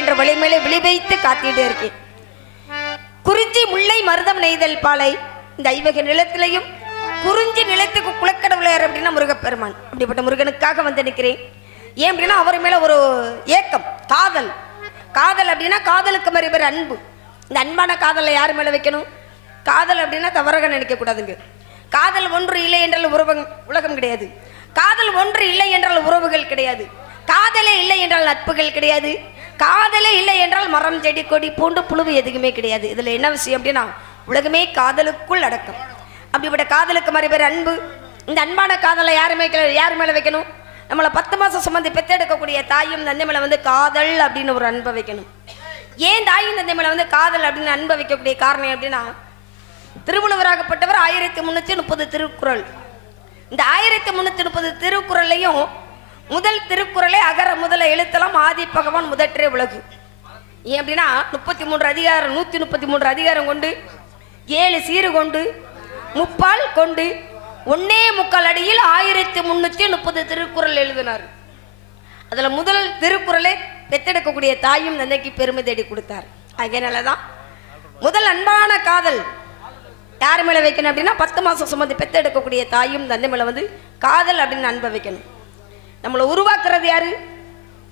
என்ற வழிமேலே விழிவைத்து காத்திட்டு இருக்கேன். குறிஞ்சி முல்லை மருதம் நெய்தல் பாலை இந்த ஐவகை நிலத்திலையும் குறிஞ்சி நிலத்துக்கு குலக்கடவுளையார் அப்படின்னா முருகப்பெருமான். அப்படிப்பட்ட முருகனுக்காக வந்து நிற்கிறேன். ஏன் அப்படின்னா அவர் மேல ஒரு ஏக்கம் காதல். காதல் அப்படின்னா காதலுக்கு மாதிரி பேர் அன்பு. இந்த அன்பான காதலை யார் மேலே வைக்கணும்? காதல் அப்படின்னா தவறாக நினைக்கக்கூடாதுங்க காதல் ஒன்று இல்லை என்றால் உறவு உலகம் கிடையாது. காதல் ஒன்று இல்லை என்றால் உறவுகள் கிடையாது. காதலே இல்லை என்றால் நட்புகள் கிடையாது. காதலே இல்லை என்றால் மரம் செடி கொடி பூண்டு புழுவு எதுவுமே கிடையாது. இதில் என்ன விஷயம் அப்படின்னா உலகமே காதலுக்குள் அடக்கம். அப்படிப்பட்ட காதலுக்கு மாதிரி பேர் அன்பு. இந்த அன்பான காதலை யாருமே யார் மேலே வைக்கணும்? நம்மளை பத்து மாதம் சுமந்து பெத்தெடுக்கக்கூடிய தாயும் தந்தை மேலே வந்து காதல் அப்படின்னு ஒரு அன்பை வைக்கணும். ஏன் தாயும் தந்தை மேலே வந்து காதல் அப்படின்னு அன்பை வைக்கக்கூடிய காரணம் அப்படின்னா திருவள்ளுவராகப்பட்டவர் ஆயிரத்தி முந்நூற்றி முப்பது திருக்குறள். இந்த ஆயிரத்தி முந்நூற்றி முப்பது திருக்குறளையும் முதல் திருக்குறளே அகர முதல எழுத்தலாம் ஆதி பகவான் முதற்றே உலகு. ஏன் அப்படின்னா முப்பத்தி மூன்று அதிகாரம் நூத்தி முப்பத்தி மூன்று அதிகாரம் கொண்டு ஏழு சீறு கொண்டு முப்பால் கொண்டு ஒன்னே முக்கால் அடியில் ஆயிரத்தி முன்னூத்தி முப்பது திருக்குறள் எழுதினார். அதுல முதல் திருக்குறளை பெத்தெடுக்கக்கூடிய தாயும் தந்தைக்கு பெருமை தேடி கொடுத்தார். அதனால தான் முதல் அன்பான காதல் யார் மேல வைக்கணும் அப்படின்னா பத்து மாசம் சுமந்து பெத்தெடுக்கக்கூடிய தாயும் தந்தை மேல வந்து காதல் அப்படின்னு அன்பை வைக்கணும். நம்மளை உருவாக்குறது யாரு?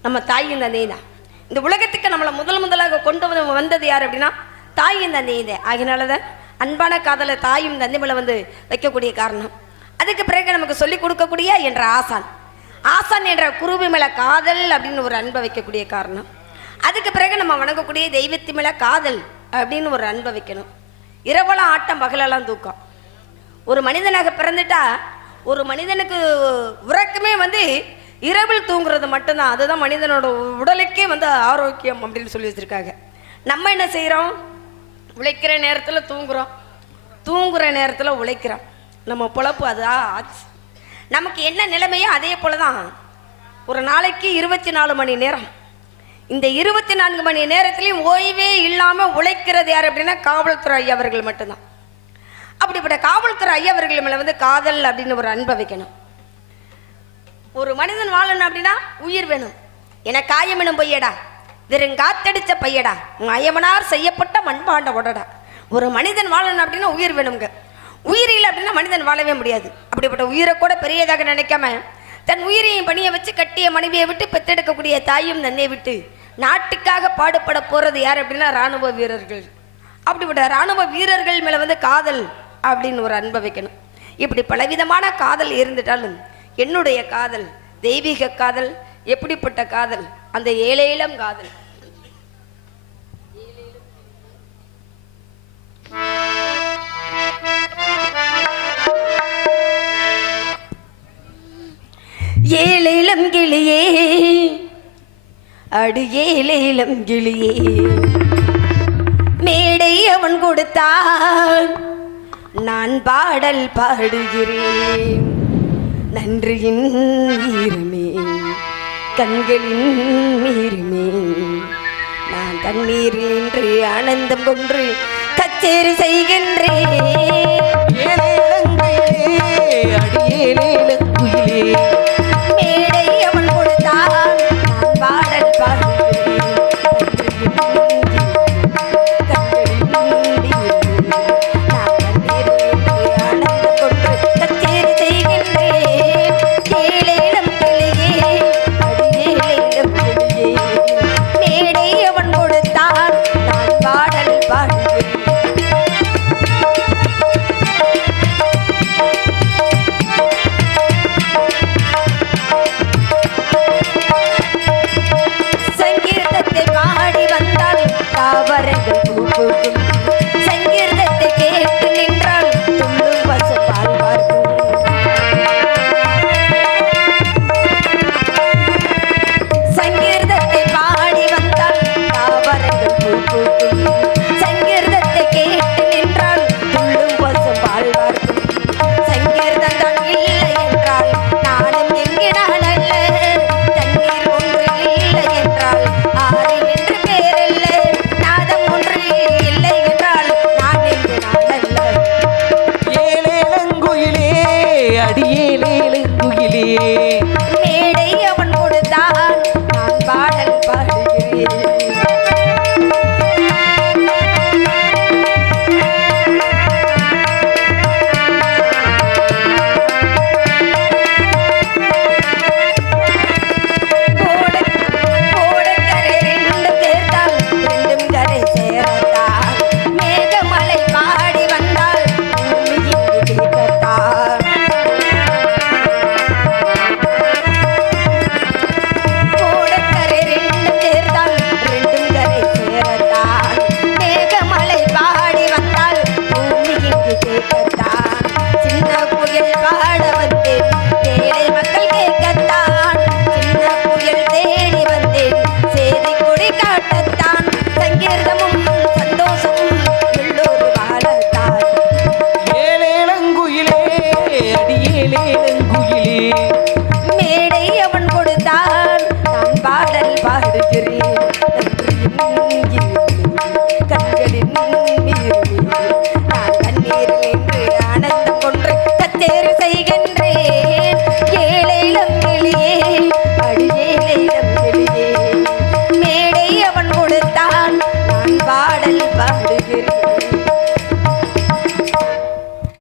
நம்ம தாயும் தந்தையும் தான் இந்த உலகத்துக்கு நம்மளை முதல் முதலாக கொண்டு வந்து வந்தது யார் அப்படின்னா தாயும் தந்தையும் தான் ஆகினால தான் அன்பான காதலை தாயும் தந்தை வந்து வைக்கக்கூடிய காரணம். அதுக்கு பிறகு நமக்கு சொல்லிக் கொடுக்கக்கூடிய என்ற ஆசான். ஆசான் என்ற குருவி மேல காதல் அப்படின்னு ஒரு அன்பை வைக்கக்கூடிய காரணம். அதுக்கு பிறகு நம்ம வணங்கக்கூடிய தெய்வத்து மேல காதல் அப்படின்னு ஒரு அன்பை வைக்கணும். இரவெல்லாம் ஆட்டம் பகலெல்லாம் தூக்கம். ஒரு மனிதனாக பிறந்துட்டா ஒரு மனிதனுக்கு உறக்கமே வந்து இரவில் தூங்குறது மட்டும்தான். அதுதான் மனிதனோட உடலுக்கே வந்து ஆரோக்கியம் அப்படின்னு சொல்லி வச்சிருக்காங்க. நம்ம என்ன செய்கிறோம் உழைக்கிற நேரத்தில் தூங்குறோம். தூங்குற நேரத்தில் உழைக்கிறோம். நம்ம பொழப்பு அதுதான் ஆச்சு. நமக்கு என்ன நிலைமையோ அதே போல தான் ஒரு நாளைக்கு இருபத்தி நாலு மணி நேரம். இந்த இருபத்தி நான்கு மணி நேரத்துலையும் ஓய்வே இல்லாமல் உழைக்கிறது யார் அப்படின்னா காவல்துறை ஐயா அவர்கள் மட்டும்தான். அப்படிப்பட்ட காவல்துறை ஐயா அவர்கள் மேலே வந்து காதல் அப்படின்னு ஒரு அன்பை வைக்கணும். ஒரு மனிதன் வாழணும் அப்படின்னா உயிர் வேணும். என காயமெனும் பொய்யடா. வெறுங்காத்தடிச்ச பையடா. மயமனார் செய்யப்பட்ட மண்பாண்ட உடடா. ஒரு மனிதன் வாழணும் அப்படின்னா உயிர் வேணுங்க உயிர் இல்லை அப்படின்னா மனிதன் வாழவே முடியாது. அப்படிப்பட்ட உயிரை கூட பெரியதாக நினைக்காம தன் உயிரையும் பணியை வச்சு கட்டிய மனைவியை விட்டு பெத்தெடுக்கக்கூடிய தாயும் தன்னை விட்டு நாட்டுக்காக பாடுபட போகிறது யார் அப்படின்னா ராணுவ வீரர்கள். அப்படிப்பட்ட ராணுவ வீரர்கள் மேலே வந்து காதல் அப்படின்னு ஒரு அன்பை வைக்கணும். இப்படி பலவிதமான காதல் இருந்துட்டாலும் என்னுடைய காதல் தெய்வீக காதல் எப்படிப்பட்ட காதல்? அந்த ஏழை காதல். ஏழை கிளியே அடு ஏழை கிளியே. மேடை அவன் கொடுத்தான் நான் பாடல் பாடுகிறேன். நன்றியின் ஈரமே கண்களின் மீறுமே நான் தண்ணீரில் இன்று ஆனந்தம் கொன்று கச்சேரி செய்கின்றேன்.